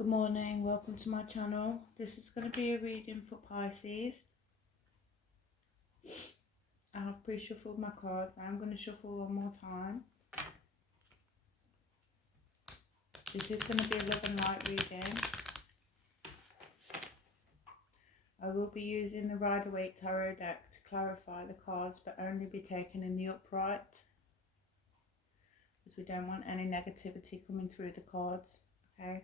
Good morning, welcome to my channel. This is going to be a reading for Pisces. I have pre-shuffled my cards. I'm going to shuffle one more time. This is going to be a love and light reading. I will be using the Rider-Waite Tarot deck to clarify the cards, but only be taken in the upright, because we don't want any negativity coming through the cards. Okay.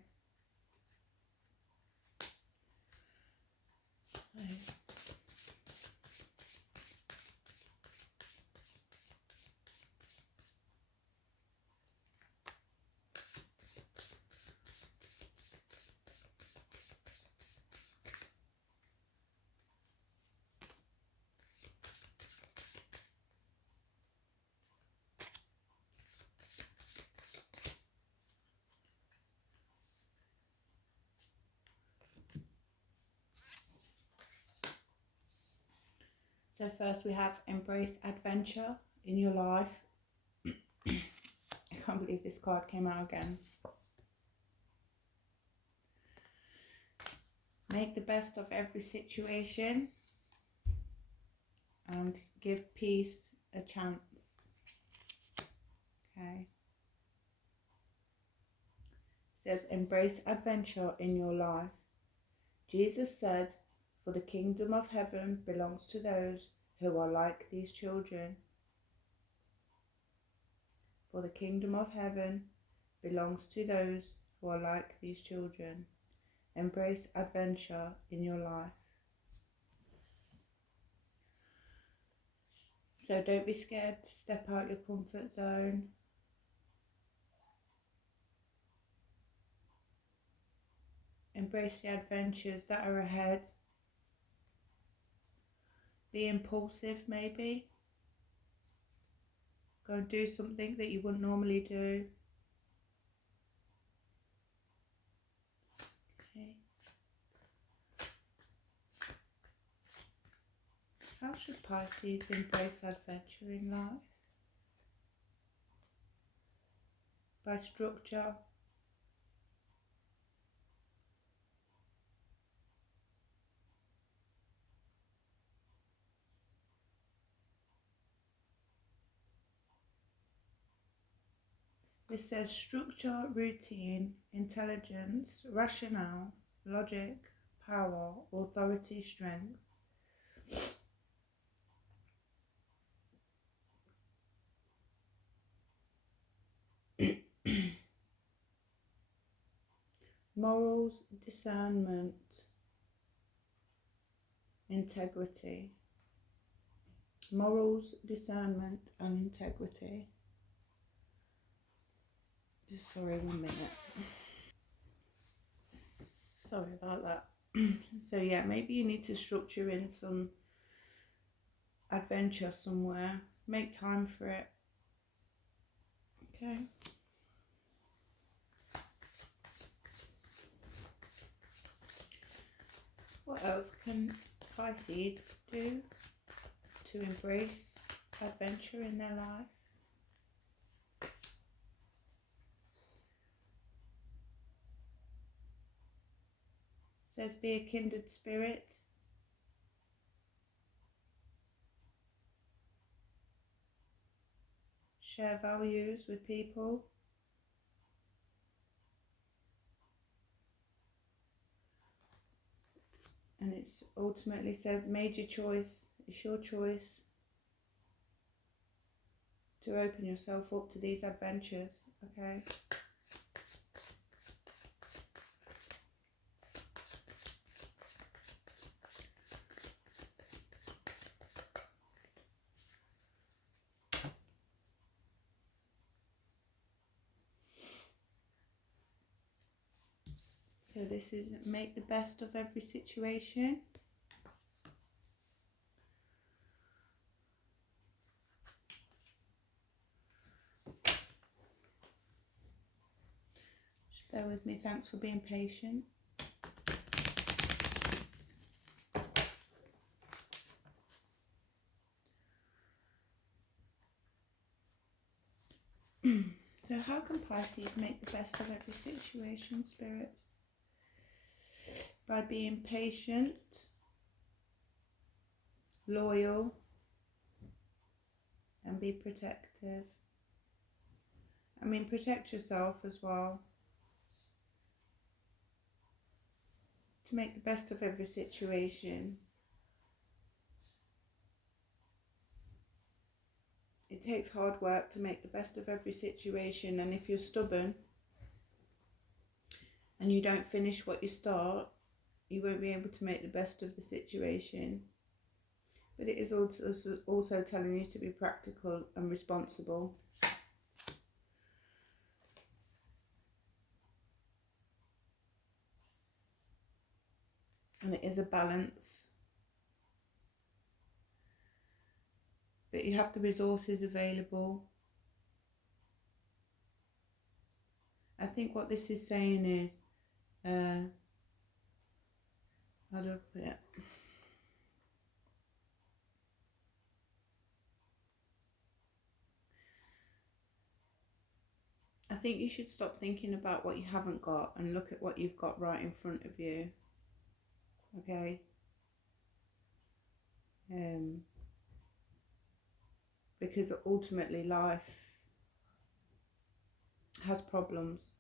So first we have embrace adventure in your life. I can't believe this card came out again. Make the best of every situation and give peace a chance. Okay. It says embrace adventure in your life. Jesus said, "For the kingdom of heaven belongs to those who are like these children." For the kingdom of heaven belongs to those who are like these children. Embrace adventure in your life. So don't be scared to step out your comfort zone. Embrace the adventures that are ahead. Be impulsive maybe. Go and do something that you wouldn't normally do. Okay. How should Pisces embrace adventure in life? By structure. This says structure, routine, intelligence, rationale, logic, power, authority, strength. Morals, discernment, integrity. Morals, discernment and integrity. Just sorry, 1 minute. Sorry about that. So yeah, maybe you need to structure in some adventure somewhere. Make time for it. Okay. What else can Pisces do to embrace adventure in their life? It says be a kindred spirit. Share values with people. And it ultimately says made your choice. It's your choice to open yourself up to these adventures. Okay. So this is make the best of every situation. Just bear with me. Thanks for being patient. So how can Pisces make the best of every situation, spirits? by being patient, loyal, and be protective. I mean, protect yourself as well. To make the best of every situation. It takes hard work to make the best of every situation, and if you're stubborn and you don't finish what you start, you won't be able to make the best of the situation. But it is also telling you to be practical and responsible. And it is a balance. But you have the resources available. I think what this is saying is, how do I put it? I think you should stop thinking about what you haven't got and look at what you've got right in front of you. Okay? Because ultimately life has problems.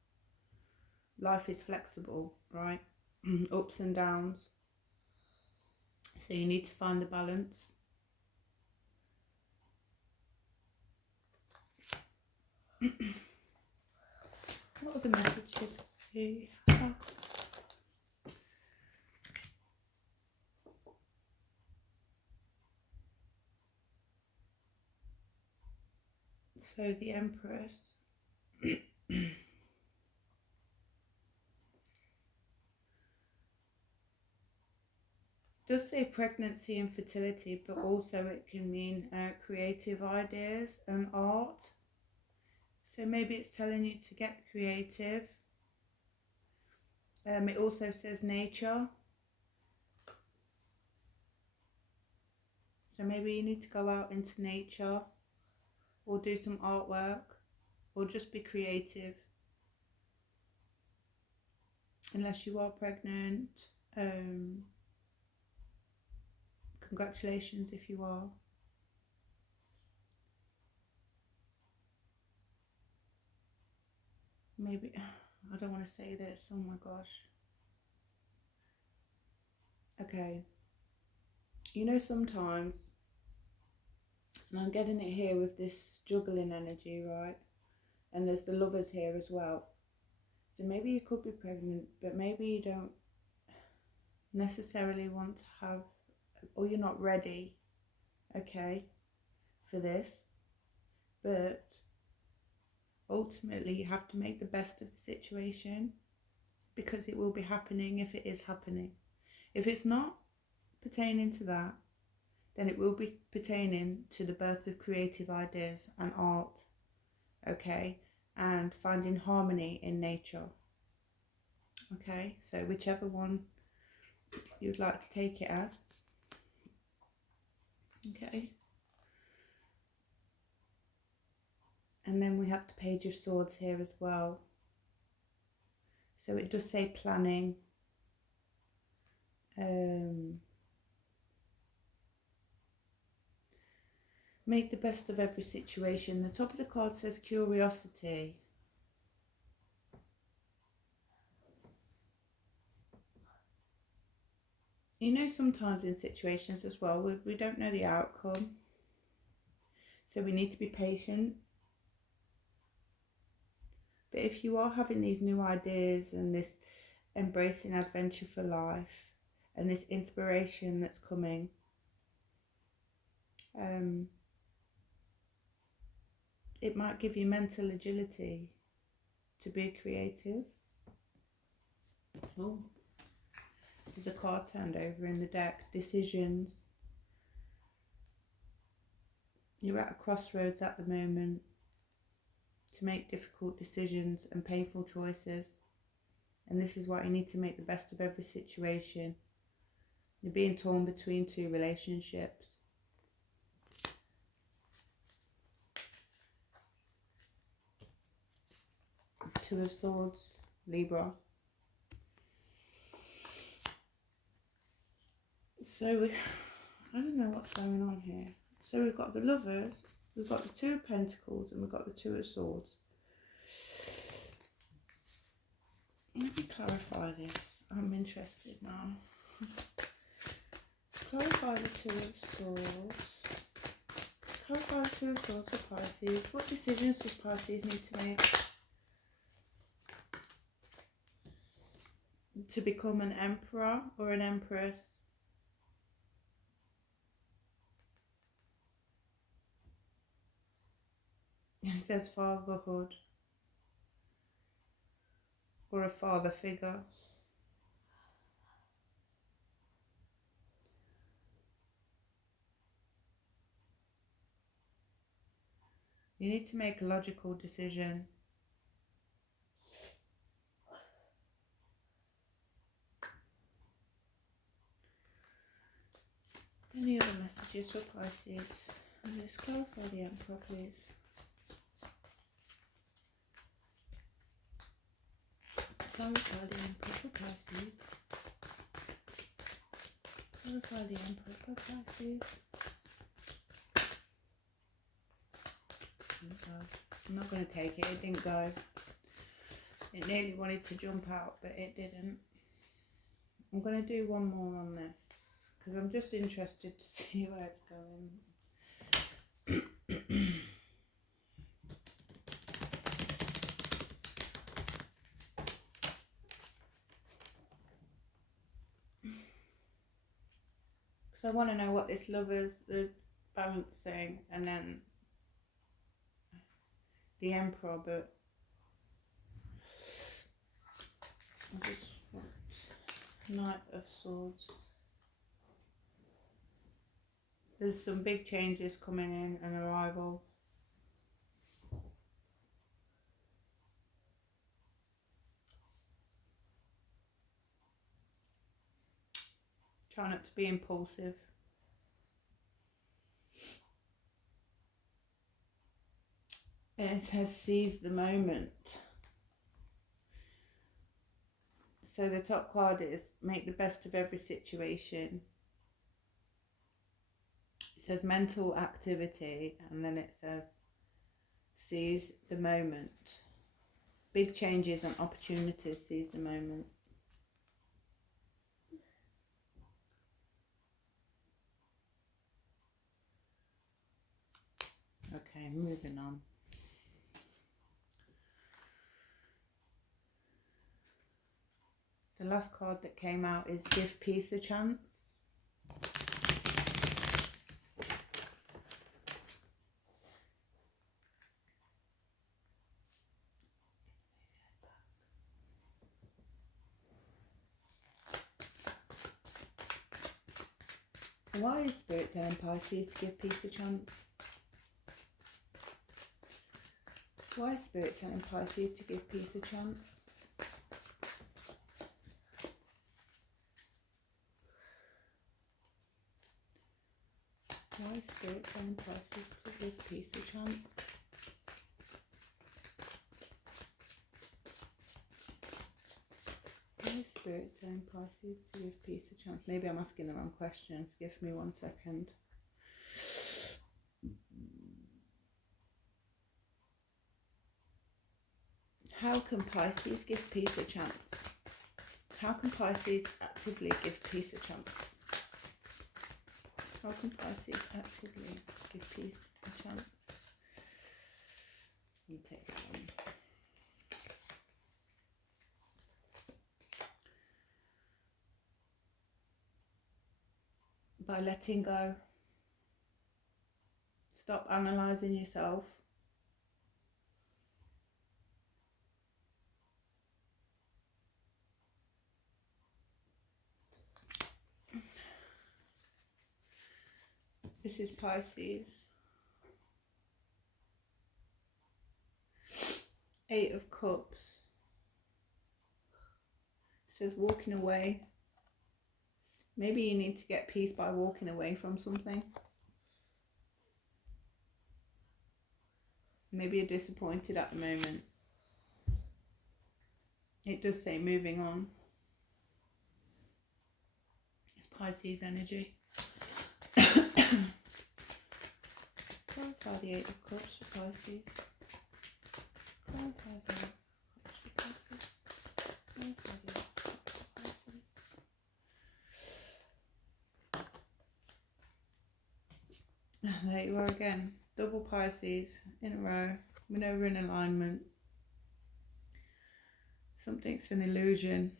Life is flexible, right? Ups and downs. So you need to find the balance. What are the messages do you have? So the Empress. Does say pregnancy and fertility, but also it can mean creative ideas and art. So maybe it's telling you to get creative. It also says nature. So maybe you need to go out into nature or do some artwork or just be creative. Unless you are pregnant. Congratulations if you are. Maybe, I don't want to say this, oh my gosh. Okay. You know, sometimes, and I'm getting it here with this juggling energy, right? And there's the Lovers here as well. So maybe you could be pregnant, but maybe you don't necessarily want to have, or you're not ready, okay, for this. But ultimately you have to make the best of the situation, because it will be happening if it is happening. If it's not pertaining to that, then it will be pertaining to the birth of creative ideas and art, okay, and finding harmony in nature. Okay, so whichever one you'd like to take it as. Okay. And then we have the Page of Swords here as well. So it does say planning. Make the best of every situation. The top of the card says curiosity. You know, sometimes in situations as well, we don't know the outcome. So we need to be patient. But if you are having these new ideas and this embracing adventure for life and this inspiration that's coming, it might give you mental agility to be creative. Oh, there's a card turned over in the deck. Decisions. You're at a crossroads at the moment to make difficult decisions and painful choices. And this is why you need to make the best of every situation. You're being torn between two relationships. Two of Swords, Libra. So I don't know what's going on here. So we've got the Lovers, we've got the Two of Pentacles, and we've got the Two of Swords. Let me clarify this. I'm interested now. Clarify the Two of Swords. Clarify the Two of Swords for Pisces. What decisions does Pisces need to make to become an emperor or an empress? It says fatherhood or a father figure. You need to make a logical decision. Any other messages for Pisces? Let's clarify the Emperor, please. Clarify the Emperor for Pisces. Clarify the Emperor for Pisces. I'm not going to take it. It didn't go. It nearly wanted to jump out, but it didn't. I'm going to do one more on this because I'm just interested to see where it's going. So I want to know what this Lovers, the balancing, and then the Emperor, but I just want Knight of Swords. There's some big changes coming in, an arrival. Try not to be impulsive. And it says seize the moment. So the top card is make the best of every situation. It says mental activity, and then it says seize the moment. Big changes and opportunities, seize the moment. Okay, moving on. The last card that came out is give peace a chance. Why is Spirit telling Pisces to give peace a chance? Why is Spirit telling Pisces to give peace a chance? Why is Spirit telling Pisces to give peace a chance? Why is Spirit telling Pisces to give peace a chance? Maybe I'm asking the wrong questions. Give me 1 second. How can Pisces give peace a chance? How can Pisces actively give peace a chance? How can Pisces actively give peace a chance? You take that one. By letting go. Stop analysing yourself. This is Pisces. 8 of Cups. It says walking away. Maybe you need to get peace by walking away from something. Maybe you're disappointed at the moment. It does say moving on. It's Pisces energy. Clarify the Eight of Cups for Pisces. Clarify the Eight of Cups for Pisces. Clarify the Eight of Cups for Pisces. There you are again. Double Pisces in a row. We know we're in alignment. Something's an illusion.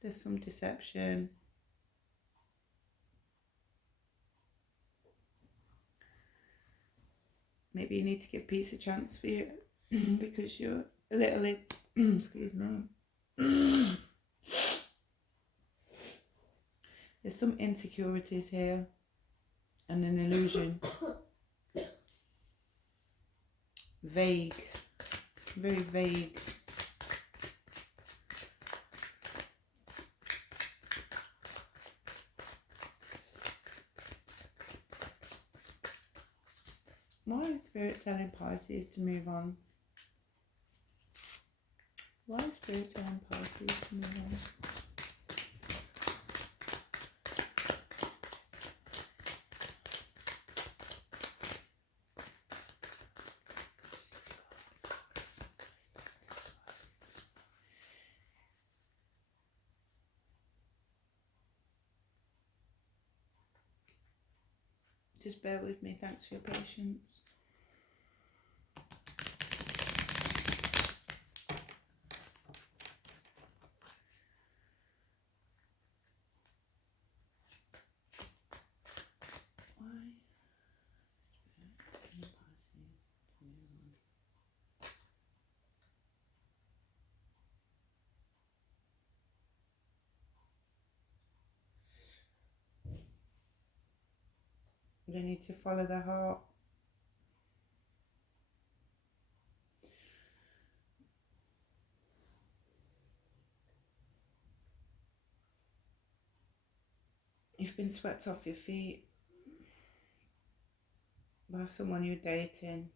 There's some deception. Maybe you need to give peace a chance for you because you're a little, excuse me. There's some insecurities here and an illusion. Vague, very vague. Why is Spirit telling Pisces to move on? Why is Spirit telling Pisces to move on? Just bear with me, thanks for your patience. They need to follow their heart. You've been swept off your feet by someone you're dating.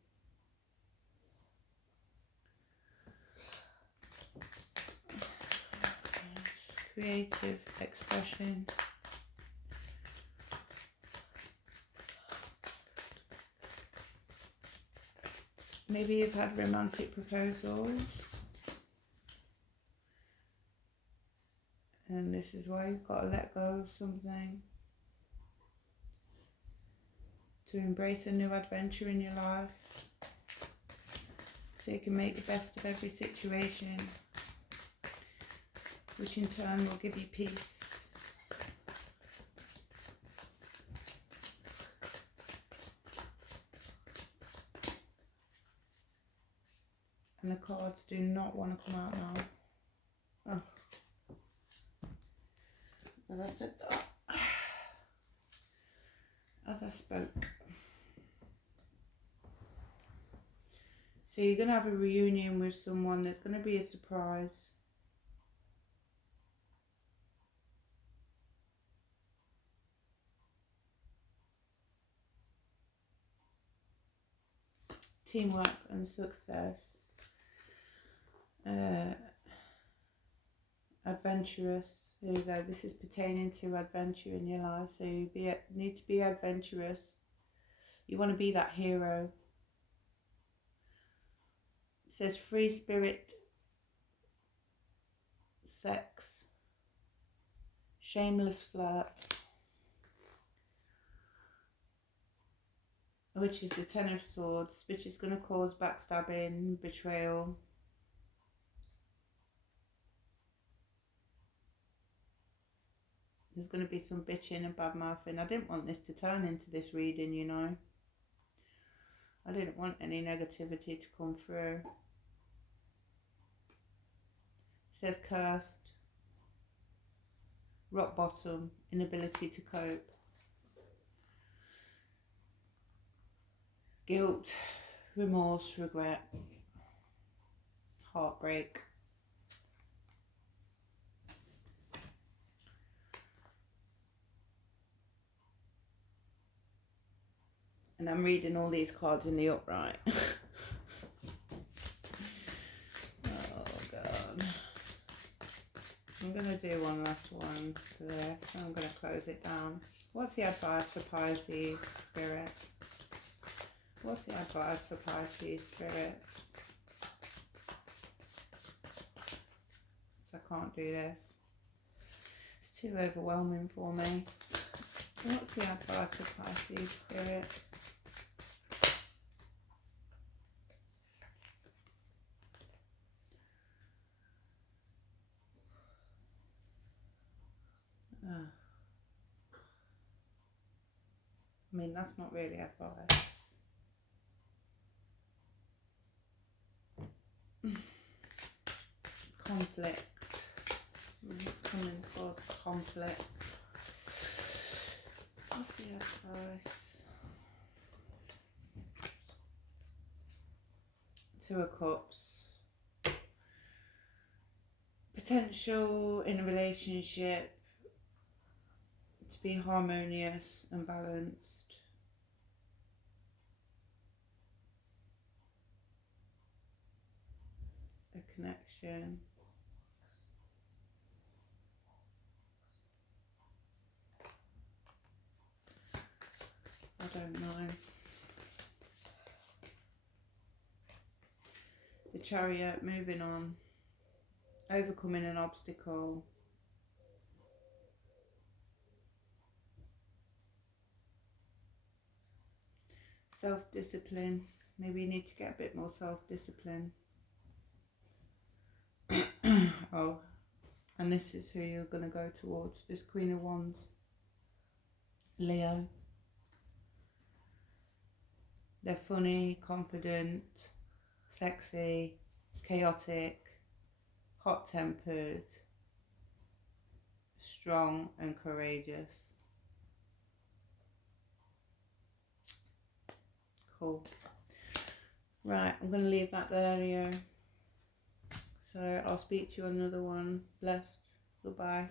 Creative expression. Maybe you've had romantic proposals. And this is why you've got to let go of something. To embrace a new adventure in your life. So you can make the best of every situation. Which in turn will give you peace. And the cards do not want to come out now. Oh. As I said that. As I spoke. So you're going to have a reunion with someone. There's going to be a surprise. Teamwork and success. Adventurous. There you go. This is pertaining to adventure in your life. So you need to be adventurous. You want to be that hero. It says free spirit, sex, shameless flirt, which is the Ten of Swords, which is going to cause backstabbing, betrayal. There's going to be some bitching and bad mouthing. I didn't want this to turn into this reading, you know. I didn't want any negativity to come through. It says cursed, rock bottom, inability to cope, guilt, remorse, regret, heartbreak. And I'm reading all these cards in the upright. Oh, God. going to do one last one for this. I'm going to close it down. What's the advice for Pisces spirits? What's the advice for Pisces spirits? So I can't do this. It's too overwhelming for me. What's the advice for Pisces spirits? I mean, that's not really advice. Conflict. It's coming to cause conflict. What's the advice? Two of Cups. Potential in a relationship to be harmonious and balanced. A connection. I don't know. The Chariot, moving on. Overcoming an obstacle. Self-discipline. Maybe you need to get a bit more self-discipline. Oh, and this is who you're going to go towards. This Queen of Wands. Leo. They're funny, confident, sexy, chaotic, hot-tempered, strong and courageous. Cool. Right, I'm going to leave that there, Leo. So I'll speak to you on another one. Blessed. Goodbye.